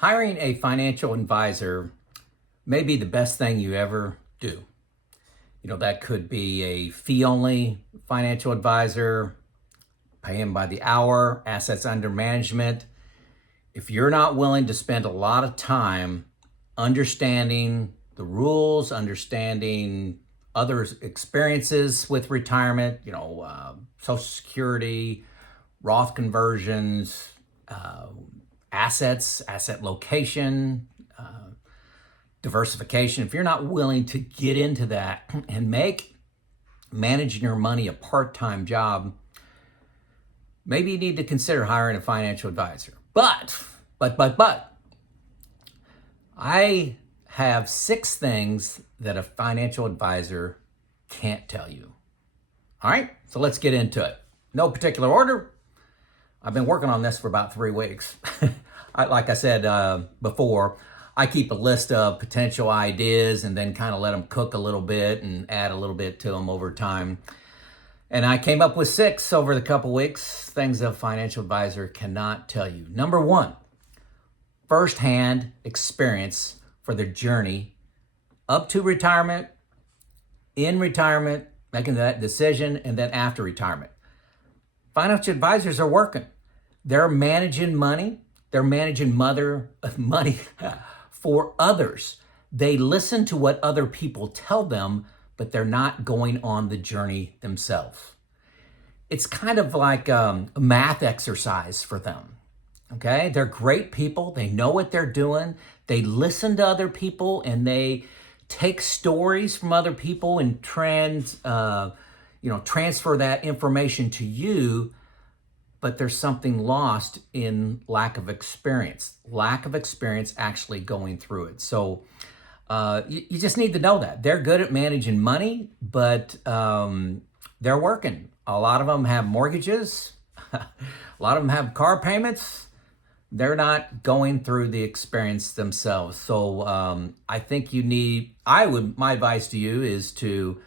Hiring a financial advisor may be the best thing you ever do. That could be a fee-only financial advisor, paying by the hour, assets under management. If you're not willing to spend a lot of time understanding the rules, understanding others' experiences with retirement, Social Security, Roth conversions, asset location, diversification. If you're not willing to get into that and make managing your money a part-time job, maybe you need to consider hiring a financial advisor. But, I have 6 things that a financial advisor can't tell you. All right, so let's get into it. No particular order. I've been working on this for about 3 weeks. Like I said before, I keep a list of potential ideas and then kind of let them cook a little bit and add a little bit to them over time. And I came up with 6 over the couple weeks, things a financial advisor cannot tell you. Number 1, firsthand experience for the journey up to retirement, in retirement, making that decision, and then after retirement. Financial advisors are working. They're managing money. They're managing money for others. They listen to what other people tell them, but they're not going on the journey themselves. It's kind of like a math exercise for them. Okay? They're great people. They know what they're doing. They listen to other people and they take stories from other people and transfer that information to you, but there's something lost in lack of experience actually going through it. So you just need to know that. They're good at managing money, but they're working. A lot of them have mortgages. A lot of them have car payments. They're not going through the experience themselves. So I think my advice to you is to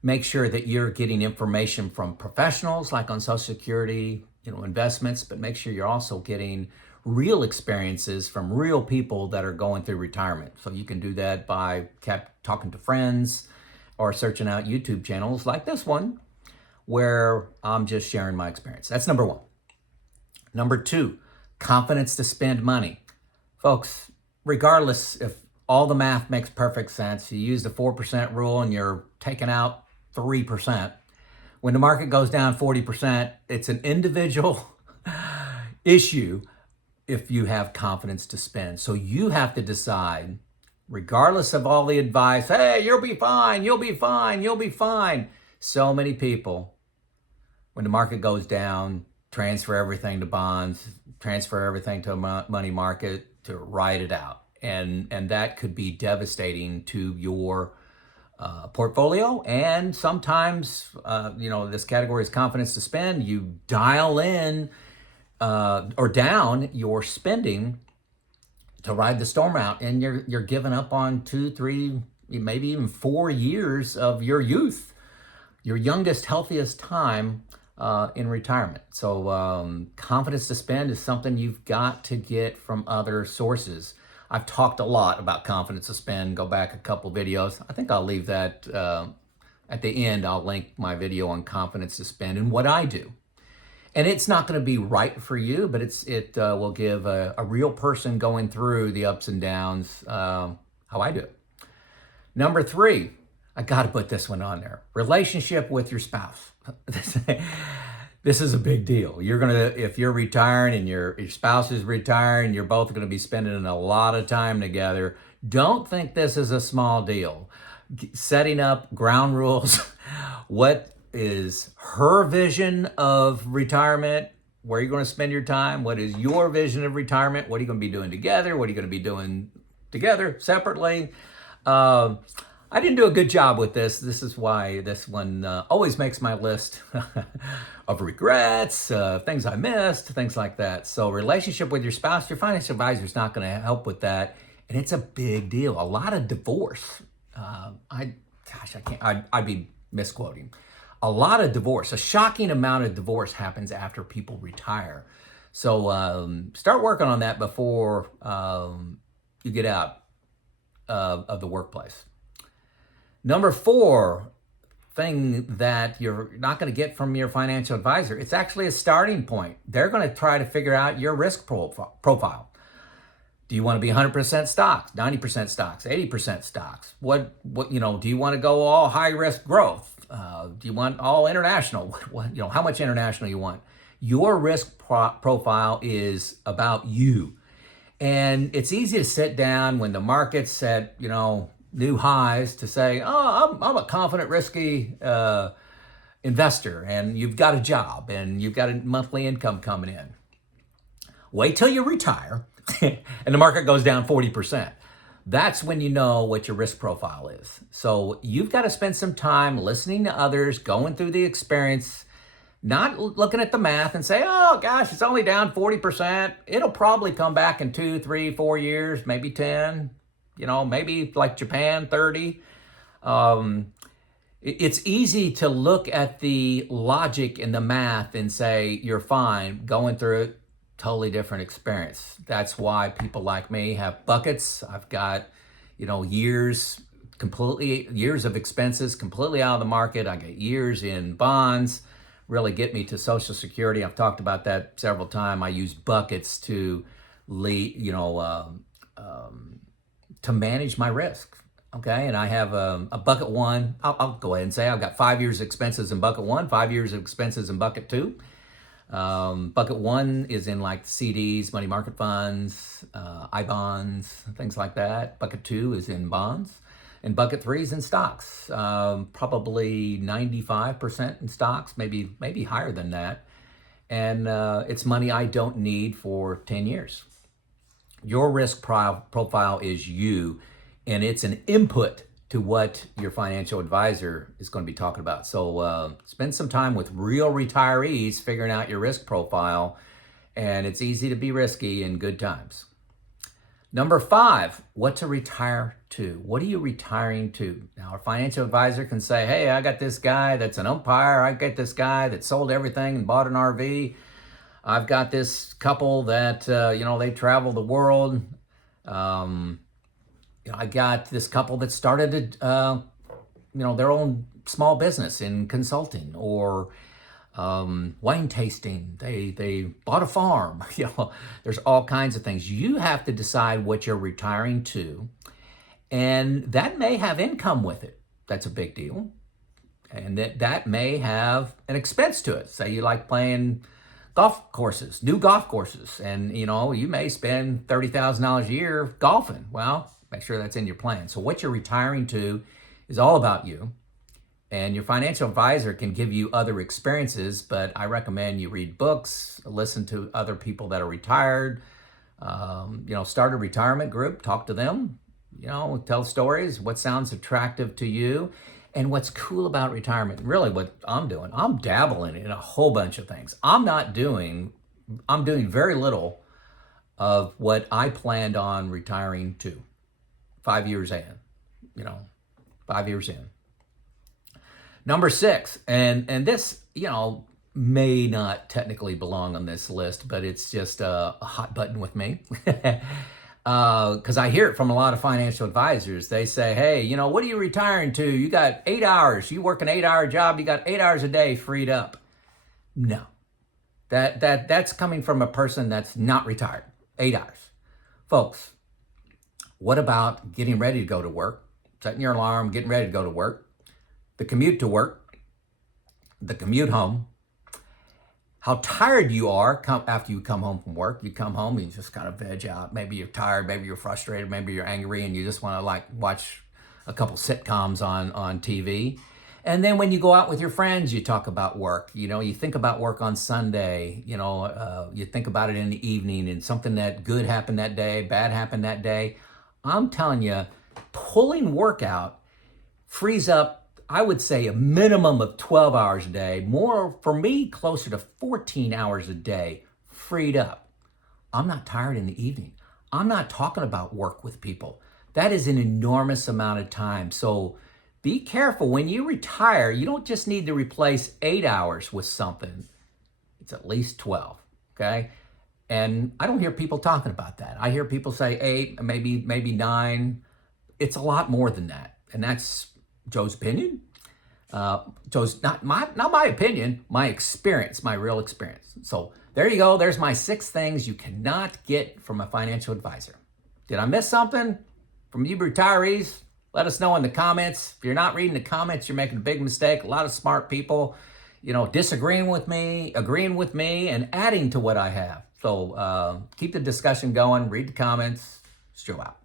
make sure that you're getting information from professionals like on Social Security, investments, but make sure you're also getting real experiences from real people that are going through retirement. So you can do that by talking to friends or searching out YouTube channels like this one, where I'm just sharing my experience. That's number 1. Number 2, confidence to spend money. Folks, regardless if all the math makes perfect sense, you use the 4% rule and you're taking out 3%. When the market goes down 40%, it's an individual issue if you have confidence to spend. So you have to decide, regardless of all the advice, hey, you'll be fine, you'll be fine, you'll be fine. So many people, when the market goes down, transfer everything to bonds, transfer everything to a money market to ride it out. And that could be devastating to your portfolio. And sometimes, this category is confidence to spend. You dial in or down your spending to ride the storm out, and you're giving up on 2, 3, maybe even 4 years of your youth, your youngest, healthiest time in retirement. So confidence to spend is something you've got to get from other sources. I've talked a lot about confidence to spend. Go back a couple videos. I think I'll leave that at the end. I'll link my video on confidence to spend and what I do. And it's not going to be right for you, but it will give a real person going through the ups and downs how I do it. Number 3, I got to put this one on there. Relationship with your spouse. This is a big deal. If you're retiring and your spouse is retiring, you're both going to be spending a lot of time together. Don't think this is a small deal. Setting up ground rules. What is her vision of retirement? Where are you going to spend your time? What is your vision of retirement? What are you going to be doing together? What are you going to be doing together, separately? I didn't do a good job with this. This is why this one always makes my list of regrets, things I missed, things like that. So relationship with your spouse, your financial advisor is not going to help with that. And it's a big deal. A lot of divorce. I'd be misquoting. A lot of divorce, a shocking amount of divorce happens after people retire. So start working on that before you get out of the workplace. Number 4 thing that you're not going to get from your financial advisor, it's actually a starting point. They're going to try to figure out your risk profile. Do you want to be 100% stocks, 90% stocks, 80% stocks? What do you want to go all high risk growth? Do you want all international? How much international you want? Your risk profile is about you. And it's easy to sit down when the market's at, new highs to say, oh, I'm a confident, risky investor, and you've got a job and you've got a monthly income coming in. Wait till you retire and the market goes down 40%. That's when you know what your risk profile is. So you've got to spend some time listening to others, going through the experience, not looking at the math and say, oh gosh, it's only down 40%. It'll probably come back in 2, 3, 4 years, maybe 10, maybe like Japan, 30. It's easy to look at the logic and the math and say, you're fine. Going through it, totally different experience. That's why people like me have buckets. I've got, years of expenses completely out of the market. I get years in bonds, really get me to Social Security. I've talked about that several times. I use buckets to to manage my risk. Okay, and I have a bucket 1. I'll go ahead and say I've got 5 years expenses in bucket 1, 5 years of expenses in bucket 2. Bucket 1 is in like CDs, money market funds, I-bonds, things like that. Bucket 2 is in bonds. And bucket 3 is in stocks. Probably 95% in stocks, maybe higher than that. And it's money I don't need for 10 years. Your risk profile is you, and it's an input to what your financial advisor is going to be talking about. So spend some time with real retirees figuring out your risk profile, and it's easy to be risky in good times. Number 5, what to retire to. What are you retiring to? Now, a financial advisor can say, hey, I got this guy that's an umpire. I got this guy that sold everything and bought an RV. I've got this couple that, they travel the world. I got this couple that started, their own small business in consulting or wine tasting. They bought a farm. There's all kinds of things. You have to decide what you're retiring to, and that may have income with it. That's a big deal, and that may have an expense to it. Say you like playing new golf courses, and you may spend $30,000 a year golfing. Well, make sure that's in your plan. So what you're retiring to is all about you. And your financial advisor can give you other experiences, but I recommend you read books, listen to other people that are retired, start a retirement group, talk to them, tell stories, what sounds attractive to you. And what's cool about retirement, really what I'm doing, I'm dabbling in a whole bunch of things. I'm doing very little of what I planned on retiring to 5 years in, 5 years in. Number 6, and this, may not technically belong on this list, but it's just a hot button with me. Because I hear it from a lot of financial advisors. They say, hey, what are you retiring to? You got 8 hours. You work an 8-hour job. You got 8 hours a day freed up. No, that's coming from a person that's not retired. 8 hours. Folks, what about getting ready to go to work, setting your alarm, getting ready to go to work, the commute to work, the commute home, how tired you are after you come home from work. You come home, you just kind of veg out. Maybe you're tired, maybe you're frustrated, maybe you're angry, and you just want to watch a couple sitcoms on TV. And then when you go out with your friends, you talk about work. You think about work on Sunday. You think about it in the evening, and something that good happened that day, bad happened that day. I'm telling you, pulling work out frees up, I would say, a minimum of 12 hours a day, more for me, closer to 14 hours a day freed up. I'm not tired in the evening. I'm not talking about work with people. That is an enormous amount of time. So be careful. When you retire, you don't just need to replace 8 hours with something. It's at least 12, okay? And I don't hear people talking about that. I hear people say 8, maybe 9. It's a lot more than that. And that's Joe's opinion. Joe's not my opinion, my experience, my real experience. So there you go. There's my 6 things you cannot get from a financial advisor. Did I miss something from you retirees? Let us know in the comments. If you're not reading the comments, you're making a big mistake. A lot of smart people, disagreeing with me, agreeing with me, and adding to what I have. So keep the discussion going. Read the comments. It's Joe out.